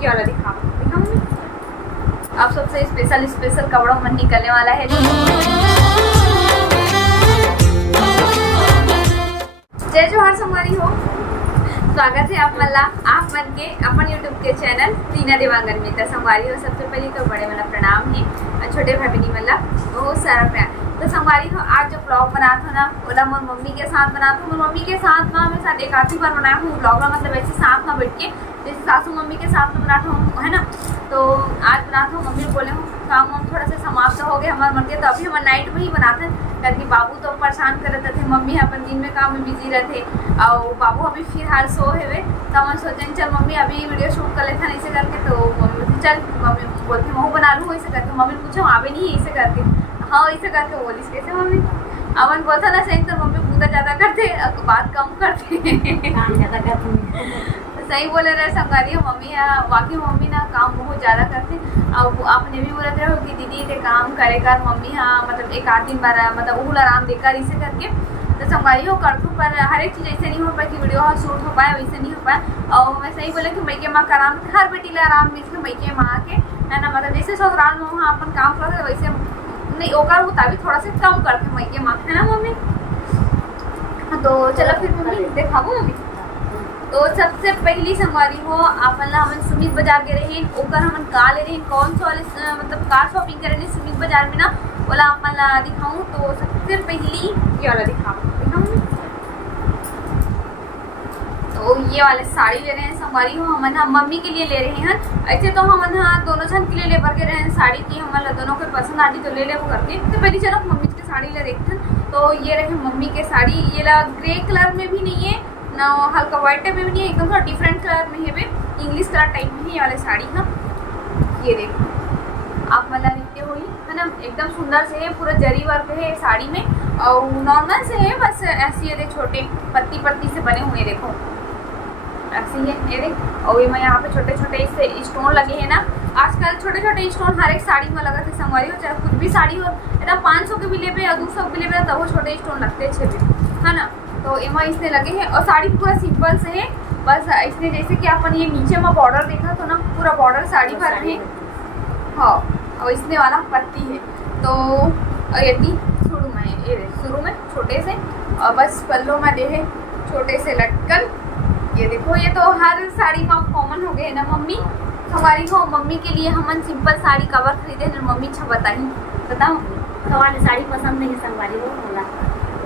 ये वाला दिखा मम्मी। अब सबसे स्पेशल कपड़ा मन निकलने वाला है। जय जोहार संगवारी हो, स्वागत है आप मल्ला आप मन के अपन यूट्यूब के चैनल रीना देवांगन में। तो संगवारी हो सबसे पहले तो बड़े वाला प्रणाम है और छोटे भाई बहनी मल्ला बहुत सारा प्यार। तो संगवारी हो आज जो ब्लॉग बनाता हूँ ना ओला मोर मम्मी के साथ बनाता हूँ। मम्मी के साथ ना मैं साथ एक आधी बार बनाया हूँ ब्लॉग में, मतलब ऐसे साथ में बैठ के जैसे सासू मम्मी के साथ में बनाता हूँ है ना। तो आज बनाता हूँ, मम्मी बोले हूँ काम वाम थोड़ा सा समाप्त हो गया हमारे मन के, तो अभी हम नाइट में ही बनाते हैं क्योंकि बाबू तो परेशान कर रहे थे, मम्मी अपन दिन में काम में बिजी रहते और बाबू अभी फिलहाल सो है। तो हम सोचे चल मम्मी अभी वीडियो शूट कर लेते हैं ऐसे करके। तो मम्मी बोलती चल, मम्मी बोलती मैं बना लूँ ऐसे करके। मम्मी पूछो आवे नहीं ऐसे करके, हाँ ऐसे करके बोलिस कैसे मम्मी। अपन बोलता ना सही, तो मम्मी पूरा ज़्यादा करते बात कम करते काम ज़्यादा करते। सही बोले रहे संगारी मम्मी, वाकई मम्मी ना काम बहुत ज़्यादा करते। और आपने भी बोलते रहो कि दीदी ये काम करे कर मम्मी, हाँ मतलब एक आध दिन बार मतलब वो आराम देकर इसे करके। तो संगारी हो करतू पर हर एक चीज़ ऐसे नहीं हो पाए कि वीडियो शूट हो पाए, वैसे नहीं हो पाए। और मैं सही बोले कि मैके माँ का आराम हर बेटी ले आराम मिल के मैके माँ के है ना, मतलब जैसे ससुराल में वहाँ अपन काम करते वैसे नहीं होगा, वो तभी थोड़ा सा कम करते मैके माँ है ना मम्मी। तो चलो फिर मम्मी देखाओ मम्मी। तो सबसे पहली संगवारी हो अपन हमन सुमित बाजार गए रहे, ओकर हमन का ले रहे कौन सा वाले मतलब कार शॉपिंग करे सुमित बाजार में ना बोला अपन दिखाऊं। तो सबसे पहली ये वाला दिखाऊं। तो ये वाले साड़ी ले रहे हैं संगवारी हो हमन, हम मम्मी के लिए ले रहे हैं। ऐसे तो हमन दोनों जन के लिए ले कर के रहे हैं साड़ी की, हमारे दोनों को पसंद आती तो ले ले वो करके। तो पहले चलो मम्मी की साड़ी ले देखते हैं। तो ये रहे मम्मी के साड़ी, ये ग्रे कलर में भी नहीं है ना हल्का व्हाइट टाइप में भी नहीं है, एकदम थोड़ा डिफरेंट कलर में है, वे इंग्लिश कलर टाइप में है ये वाले साड़ी। हाँ ये देखो आप मतलब लिखते हुई है ना, एकदम सुंदर से है, पूरा जरी वर्क है साड़ी में और नॉर्मल से है, बस ऐसी है छोटे पत्ती पत्ती से बने हुए देखो ऐसी है ये देख। और ये मैं यहाँ पे छोटे छोटे इससे स्टोन लगे हैं ना, आजकल छोटे छोटे स्टोन हर एक साड़ी में लगा थे संगवारी हो, चाहे कुछ भी साड़ी हो एकदम 500 के भी ले और 200 के ले तब वो छोटे स्टोन लगते हैं छे है ना। तो एमा इसने लगे हैं और साड़ी पूरा सिंपल से है, बस इसने जैसे कि अपन ये नीचे में बॉर्डर देखा तो ना पूरा बॉर्डर साड़ी भर है हाँ, और इसने वाला पत्ती है। तो यदि शुरू में छोटे से और बस पल्लों में दे है छोटे से लटकन। ये देखो ये तो हर साड़ी में कॉमन हो गए ना मम्मी। हमारी हो मम्मी के लिए हमन सिंपल साड़ी कवर खरीदे ना मम्मी, अच्छा बताओ वाली साड़ी पसंद नहीं संगवारी हो बोला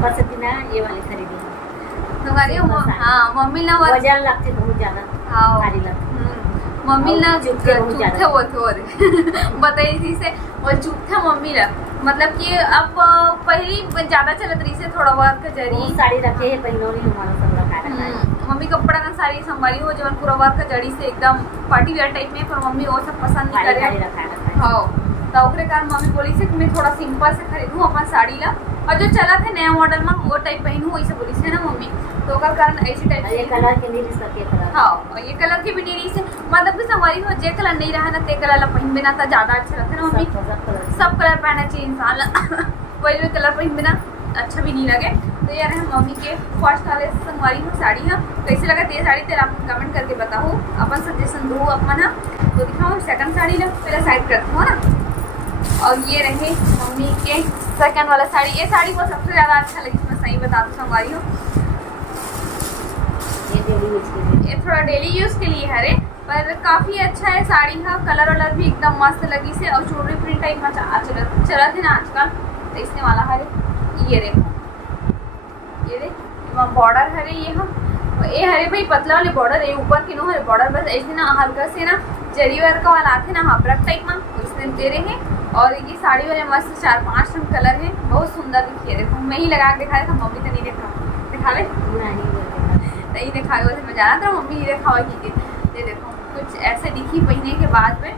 बस इतना ये वाली खरीदी संगवारी हो। हाँ मम्मी ना वजन लगती बहुत ज्यादा, हाँ भारी लगती मम्मी ना चुपते वो बताइए थी से वो चुपता मम्मी ला, मतलब कि अब पहली ज़्यादा चलत रही से थोड़ा वर्क जरी साड़ी रखे है पहनो नहीं हमारा सब रखा मम्मी कपड़ा का साड़ी संभाली हो जवन पूरा वर्क जड़ी से एकदम पार्टी वेयर टाइप में, पर मम्मी वो सब पसंद नहीं करे। हाँ तो ओकरे कारण मम्मी बोली से कि मैं थोड़ा सिंपल से खरीदूँ अपन साड़ी ला, और जो चला थे नया मॉडल में वो टाइप पहनूँ वैसे बोली से ना मम्मी। तो ओकर कारण ऐसी टाइप ये कलर के नहीं सके कलर, हाँ और ये कलर के भी नहीं रही से, मतलब कि संगवारी हो जे कलर नहीं रहा ना ते कलर ला पहन बिना तो ज़्यादा अच्छा लगता है ना मम्मी। सब कलर पहनना चाहिए इंसान ला कोई भी कलर पहन बिना अच्छा भी नहीं लगे। तो यार है मम्मी के फर्स्ट वाले संगवारी हो साड़ी है, कैसे लगा ये साड़ी तेरा आप कमेंट करके बताओ, अपन सजेशन दो अपन है। तो दिखाओ सेकंड साड़ी ला पहले साइड करती हूँ ना। और ये रहे मम्मी के सेकंड वाला साड़ी, ये साड़ी को सबसे ज़्यादा अच्छा लगी मैं सही बता दूँ संगवारी हो। ये थोड़ा डेली यूज़ के लिए है पर काफ़ी अच्छा है साड़ी का, कलर वलर भी एकदम मस्त लगी से और चूड़ी प्रिंट टाइप में चला थे ना आजकल, तो इसने वाला है ये देखो ये देख बॉर्डर हरे ये हरे भाई पतला वाले बॉर्डर है, ऊपर की नो हरे बॉर्डर बस ऐसे ना हल्का से ना जरी वर्क का वाला आते ना हाफरक टाइप में इसने दे रहे हैं। और ये साड़ी वाले मस्त 4-5 कलर है, बहुत सुंदर दिखी है। देखो मैं ही लगा के दिखा रहा था, मम्मी तो नहीं दिखावे नहीं दिखावे वैसे मैं जाना था मम्मी ही दिखावा की। ये देखो कुछ ऐसे दिखी पहनने के बाद में।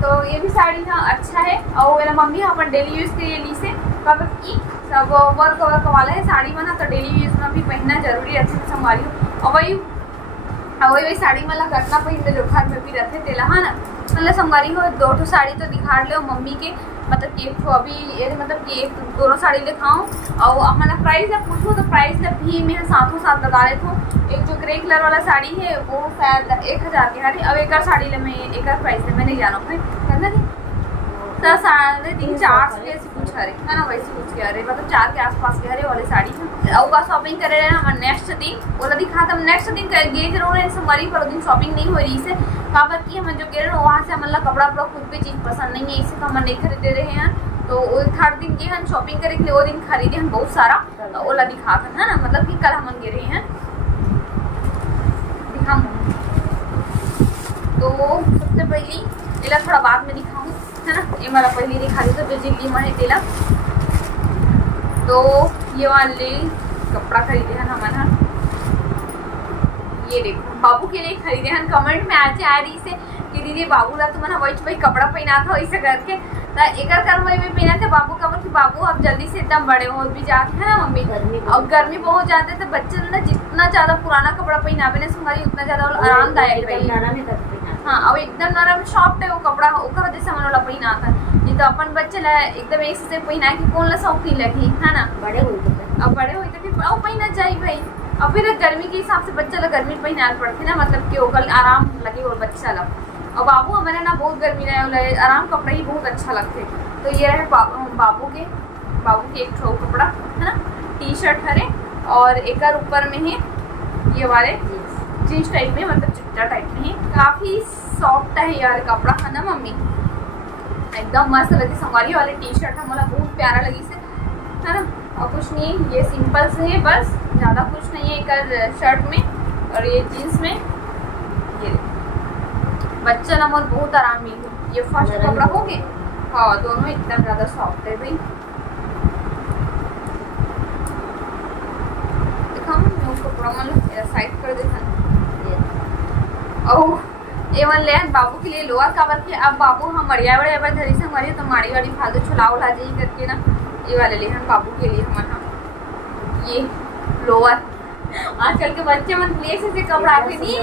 तो ये भी साड़ी ना अच्छा है और मेरा मम्मी अपन डेली यूज़ के लिए ली से कब की सब वर्क वाला है साड़ी में ना, तो डेली यूज़ में भी पहनना जरूरी है, अच्छे से संभाली। और वही साड़ी वाला घटना पहनते जो घर में भी रहते तेला है ना, मतलब संगवारी हो 2 साड़ी तो दिखा लो मम्मी के, मतलब कि एक अभी ये मतलब कि एक दोनों साड़ी दिखाऊँ और हमारा प्राइस है पूछूँ तो प्राइस भी मैं साथों साथ लगा लेता हूँ। एक जो ग्रे कलर वाला साड़ी है वो शायद 1000 के है। अब एक साड़ी ले मैं एक प्राइस है मैं नहीं जाना भाई है ना तो 3.5-4 से कुछ हरे है ना वैसे कुछ के हरे मतलब 4 के आसपास के हरे वाले साड़ी है। और का शॉपिंग करे रहे हम नेक्स्ट दिन वो दिखा हम नेक्स्ट दिन कर गए जरूर हमारी पर दिन शॉपिंग नहीं हो रही से काबर की हम जो कह रहे हैं वहाँ से मतलब कपड़ा वपड़ा खुद भी चीज़ पसंद नहीं है इसे तो हम नहीं खरीदे रहे हैं। तो थर्ड दिन के हम शॉपिंग करे के लिए वो दिन खरीदे हम बहुत सारा ओला दिखा कर है ना मतलब कि कल हम गे रहे हैं दिखाऊँ। तो सबसे पहली इला थोड़ा बाद में दिखाऊँ है ना ये वाला पहले दिखा दी तो जो जिल्ली में है तेला। तो ये वाले कपड़ा खरीदे हैं हम ये देखो बाबू के लिए खरीदे हैं। कमेंट में आज आ रही से कि दीदी बाबू ला तुम्हारा वही कपड़ा पहना था वैसे करके एक कर वही में पहना था बाबू का कि बाबू अब जल्दी से एकदम बड़े हो भी जाते हैं ना मम्मी और गर्मी बहुत ज्यादा है तो बच्चे ना जितना ज्यादा पुराना कपड़ा पहनावे ना तुम्हारी उतना ज्यादा आरामदायक रहेगी। हाँ और एकदम नरम सॉफ्ट है वो कपड़ा ओकर जैसे मन वाला पहना था नहीं तो अपन बच्चे ला एकदम एक से पहना के कौन ला शौक नहीं लगी है ना बड़े हुए अब बड़े हुए तो फिर पहना चाहिए भाई। और फिर गर्मी के हिसाब से बच्चा ला गर्मी पहना पड़ती ना मतलब कि ओकर आराम लगे और बच्चा ला और बाबू हमारे ना बहुत गर्मी रहे आराम कपड़ा ही बहुत अच्छा लगते। तो ये रहे बाबू के एक ठो कपड़ा है ना टी शर्ट हरे और एक ऊपर में है ये वाले जीन्स टाइप में मतलब चुट्टा टाइप में है काफ़ी सॉफ्ट है यार कपड़ा है ना मम्मी एकदम मस्त लगी। संगवारी वाले टी शर्ट हमारा बहुत प्यारा लगी से है ना और कुछ नहीं ये सिंपल से है बस ज़्यादा कुछ नहीं है एक शर्ट में और ये जीन्स में ये बच्चा ना मोर बहुत आराम मिली। ये फर्स्ट कपड़ा हो गए हाँ दोनों एकदम ज़्यादा सॉफ्ट है भाई। देखा मैं कपड़ा मतलब साइड कर देखा और एवन ले बाबू के लिए लोअर कवर के अब बाबू हम मड़िया बड़े अब धरी से हमारी तो माड़ी वाड़ी फालतू छुला उला जाई करके ना ये वाले ले हम बाबू के लिए हमारा ये लोअर आजकल के बच्चे मन प्लेस से कपड़ा आते नहीं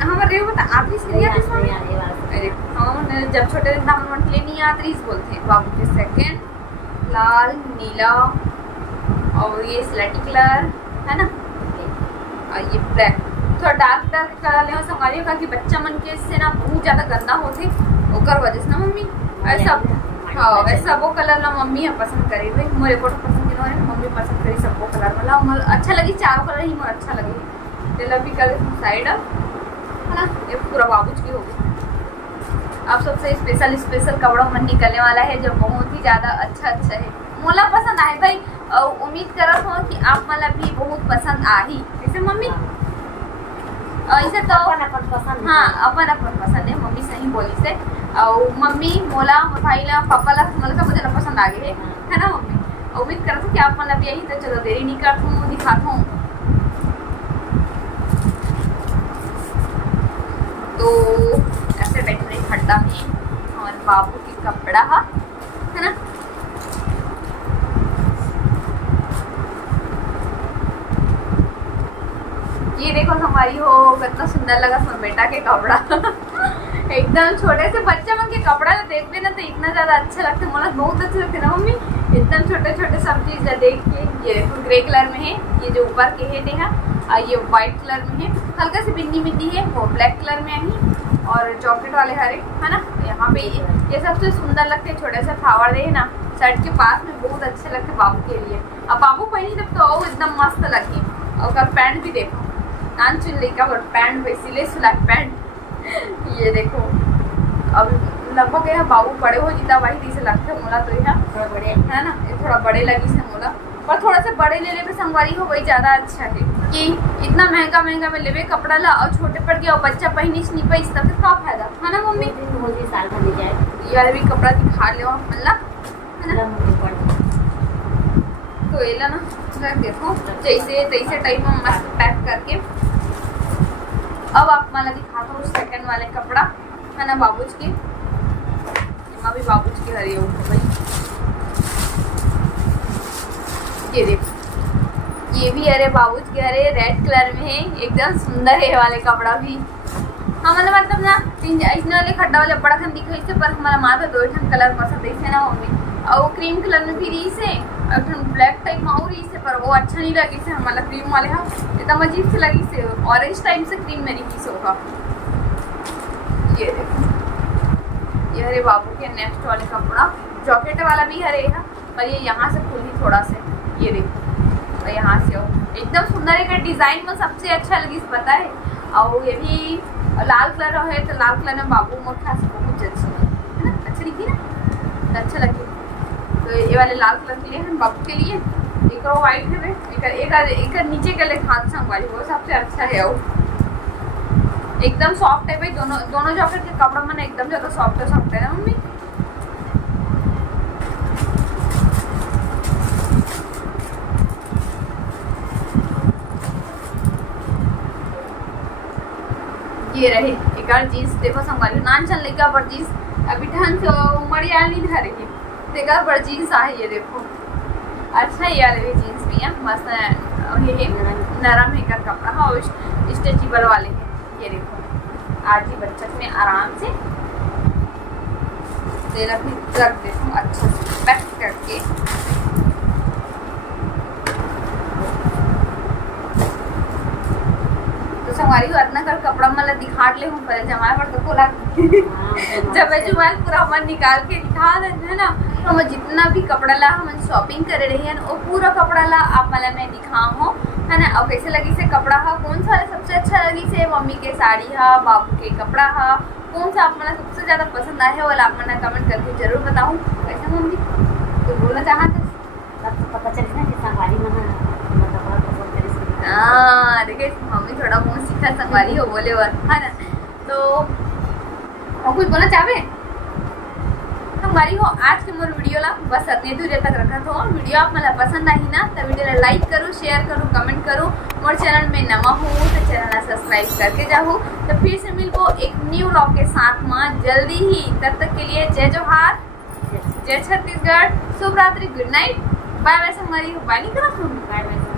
हम रे बता आप इस लिए अरे हम जब छोटे थे हम मन के लिए नहीं आते इस बोलते बाबू के सेकंड लाल नीला और ये स्लेटी कलर है ना और ये ब्लैक थोड़ा डार्क कलर ले संभालिए का कि बच्चा मन के से ना बहुत ज़्यादा गंदा होते ओकर वजह से ना मम्मी ऐसा हाँ वैसा वो कलर ना मम्मी हम पसंद करी भाई मोरे को पसंद किया है मम्मी पसंद करी सबको कलर वाला मोर अच्छा लगी चारों कलर ही मोर अच्छा लगी तेला भी कलर साइड है ना ये पूरा बाबूज की होगी। अब सबसे स्पेशल कपड़ा मन निकलने वाला है जो बहुत ही ज़्यादा अच्छा है मोला पसंद आए भाई और उम्मीद कर रहा हूँ कि आप मला भी बहुत पसंद आ ही ऐसे मम्मी ऐसे तो अपन पसंद हाँ अपन पसंद है मम्मी सही बोली से और मम्मी मोला भाई ला पापा ला मतलब सब मुझे पसंद आ गए है ना मम्मी उम्मीद करता हूँ कि आप मतलब यही तो चलो देरी नहीं करता हूँ दिखाता हूँ। तो ऐसे बैठे खड्डा में और बाबू की कपड़ा है ना ये देखो हमारी हो कितना सुंदर लगा सुन बेटा के कपड़ा एकदम छोटे से बच्चे मन के कपड़ा देखते ना तो इतना ज़्यादा अच्छा लगता है मतलब बहुत अच्छे लगते ना मम्मी एकदम छोटे छोटे सब चीज़ देख के। ये देखो ग्रे कलर में है ये जो ऊपर के है देखा और ये वाइट कलर में है हल्का सी बिंदी बिंदी है वो ब्लैक कलर में आई और चॉकलेट वाले हरे है ना यहाँ पे ये सबसे सुंदर लगते हैं छोटे से फ्लावर दे ना शर्ट के पास में बहुत अच्छे लगते बाबू के लिए। अब बाबू पहनी तब तो एकदम मस्त लगी और पैंट भी देखो नान चुन का और पैंट सिले सिलाई पैंट ये देखो अब लगभग यहाँ बाबू बड़े हो जीता भाई तीसे लगते मोला तो यहाँ थोड़ा बड़े है ना ये थोड़ा बड़े लगी से मोला पर थोड़ा सा बड़े ले ले संगवारी हो वही ज़्यादा अच्छा है कि इतना महंगा में लेवे कपड़ा ला और छोटे पड़ गया और बच्चा पहनी नहीं पाई इसका फिर क्या फायदा है ना मम्मी साल भर ले जाए ये वाला भी कपड़ा दिखा ले मतलब है ना तो ये ला ना देखो जैसे तैसे टाइप में मस्त पैक करके। अब आप मला दिखाता हूँ सेकंड वाले कपड़ा है ना बाबूज के माँ भी बाबूज की हरी हो भाई ये देखो ये भी अरे बाबूज के हरे रेड कलर में है एकदम सुंदर है वाले कपड़ा भी हमारा मतलब ना इसने वाले खड्डा वाले बड़ा खन दिखाई से पर हमारा माथा दो ठन कलर पसंद है ना मम्मी और वो क्रीम कलर में भी रही से और ठन ब्लैक टाइप में और रही से पर वो अच्छा नहीं लगी से हमारा क्रीम वाले हाँ एकदम अजीब से लगी से ऑरेंज टाइप से क्रीम मेरी की सोगा। ये देखो ये हरे बाबू के नेक्स्ट वाले कपड़ा जॉकेट वाला भी हरे है पर ये यहाँ से खुली थोड़ा से ये देखो और यहाँ से हो एकदम सुंदर है डिजाइन में सबसे अच्छा लगी पता है और ये भी लाल कलर है तो लाल कलर में बाबू मोर खास बहुत अच्छी है ना अच्छी दिखी ना तो अच्छा लगे तो ये वाले लाल कलर के लिए हम बाबू के लिए एक और वाइट है एक नीचे के लिए हाथ संग वाली वो सबसे अच्छा है वो एकदम सॉफ्ट है भाई दोनों जॉकेट के कपड़ा मैंने एकदम ज्यादा सॉफ्ट है ना मम्मी। ये रहे एक और जीन्स देखो संभाली नान चल लेगा पर जीन्स अभी ढंग से उमड़िया नहीं धरेगी देखा पर जीन्स आहे ये देखो अच्छा ये वाले जीन्स भी है मस्त ये नरम है का कपड़ा हाँ स्ट्रेचेबल वाले हैं ये देखो आज ही बच्चा में आराम से तेरा भी रख देता हूँ अच्छा से पैक करके हमारी वरना कर कपड़ा मला दिखाट ले हूँ पहले जमाए पर तो खोला जब मैं जुमाल पूरा मन निकाल के दिखा देते है ना हम जितना भी कपड़ा ला हम शॉपिंग कर रहे हैं वो पूरा कपड़ा ला आप मला मैं दिखाऊँ हो है ना और कैसे लगी से कपड़ा हा कौन सा सबसे अच्छा लगी से मम्मी के साड़ी हा बाबू के कपड़ा हा कौन सा आप मला सबसे ज्यादा पसंद आया है वाला आप मना कमेंट करके जरूर बताऊँ कैसे मम्मी तो बोलना चाहते पता चले ना कि संगवारी में देखिए मम्मी थोड़ा मुंह सीखा संगवारी हो बोले वर है ना तो और कुछ बोलना चाहे संगवारी हो आज के मोर वीडियो ला बस इतने दूर तक रखा तो वीडियो आप मला पसंद आई ना तो वीडियो ला लाइक करो शेयर करो कमेंट करो मोर चैनल में नवा हो तो चैनल ला सब्सक्राइब करके जाओ तो फिर से मिलबो एक न्यू व्लॉग के साथ में जल्दी ही तब तक के लिए जय जोहार जय छत्तीसगढ़ शुभ रात्रि गुड नाइट बाय बाय संगवारी हो बाय नहीं करो बाय बाय।